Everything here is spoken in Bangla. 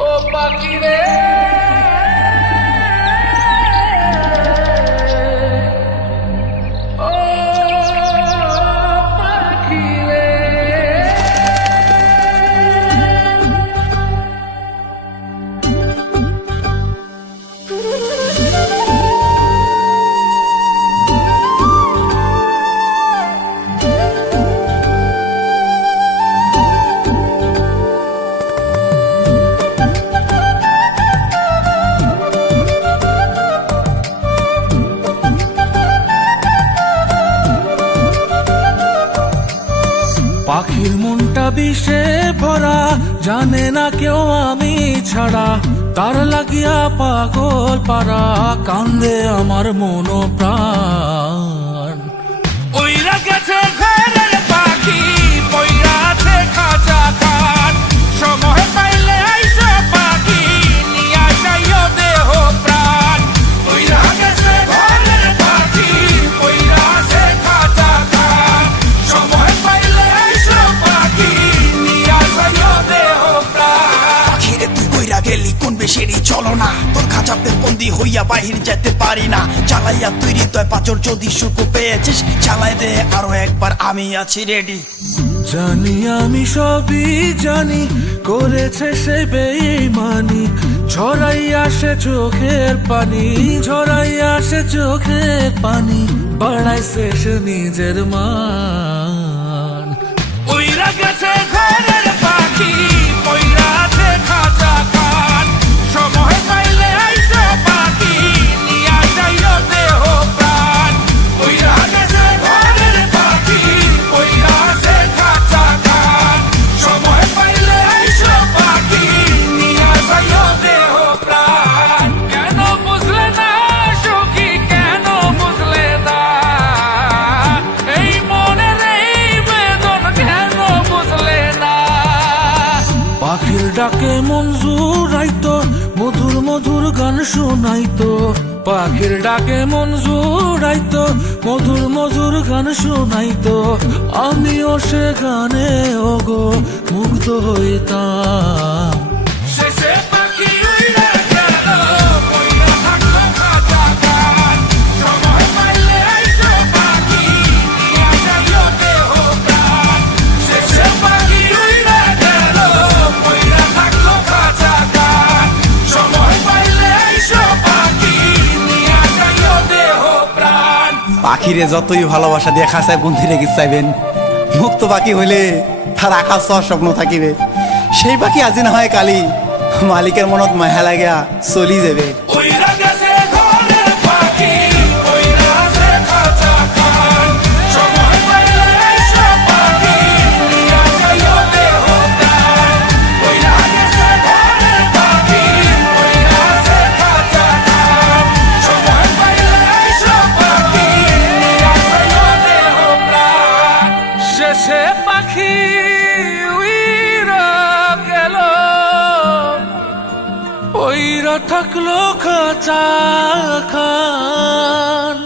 ও পাখি রে ও পাখি রে পাখির মনটা বিষে ভরা, জানে না কেউ আমি ছাড়া, তার লাগিয়া পাগল পারা, কান্দে আমার মন প্রাণ। ওইরা গেছে ঘরের পাখি, পইরা আছে খাঁচা খাট, সময় পাইলে আইসো পাখি, নিয়া যাইও দেহ প্রাণ। ওইরা গেছে ঘরের পাখি, পইরা আছে খাঁচা খাট, সময় পাইলে আইসো পাখি, নিয়া যাইও দেহ প্রাণ। পাখিরে তুই কইরা গেলি কোন বেশেরই চলো না, তোর খাঁচাতে বন্দি হইয়া বাহির যেতে পারি না। চালাইয়া তুই হৃদয় পাচর যদি সুখ পেয়েছিস, চালাই দে আরো একবার, আমি আছি রেডি। জানি আমি সবই জানি, করেছে সে বেঈমানি, ঝরাইয়া সে চোখের পানি, ঝরাইয়া সে চোখের পানি, বাড়াইছে সে নিজের মান। ওইরা গেছে ঘরের পাখি, পইরা আছে খাঁচা খাট, সময় পাইলে আইসো পাখি, নিয়া যাইও দেহ প্রাণ। ওইরা গেছে ঘরের পাখি, পইরা আছে খাঁচা খাট, সময় পাইলে আইসো পাখি, নিয়া যাইও দেহ প্রাণ। কেন বুঝলে না সখী, কেন বুঝলে না এই মনের এই বেদন, কেন বুঝলে না? পাখির ডাকে মন জুড়াইতো, মধুর মধুর গান শোনাইতো, পাখির ডাকে মন জুড়াইতো, মধুর মধুর গান শোনাইতো, আমিও সে গানে ওগো মুগ্ধ হইতাম। শেষে পাখি উইড়া গেল, পইড়া থাকলো খাঁচা খাট, সময় পাইলে আইসো পাখি, নিয়া যাইও দেহ প্রাণ। শেষে পাখি উইড়া গেল, পইড়া থাকলো খাঁচা খাট, সময় পাইলে আইসো পাখি, নিয়া যাইও দেহ প্রাণ। পাখিরে যতই ভালোবাসা দিয়ে খাঁচায় বন্দি রেখে চাইবেন, মুক্ত পাখি হইলে তার আকাশ ছোঁয়ার স্বপ্ন থাকিবে। সেই পাখি আজি না হয় কালি, মালিকের মনত মায়া লাগিয়া চলি যাবে। ওইরা গেছে ঘরের পাখি, পইরা আছে খাঁচা খাট, সময় পাইলে আইসো পাখি, নিয়া যাইও দেহ প্রাণ। ওইরা গেছে ঘরের পাখি, পইরা আছে খাঁচা খাট, সময় পাইলে আইসো পাখি, নিয়া যাইও দেহ প্রাণ। শেষে পাখি উইরা গেল, পইরা থাকলো খাঁচা খাট।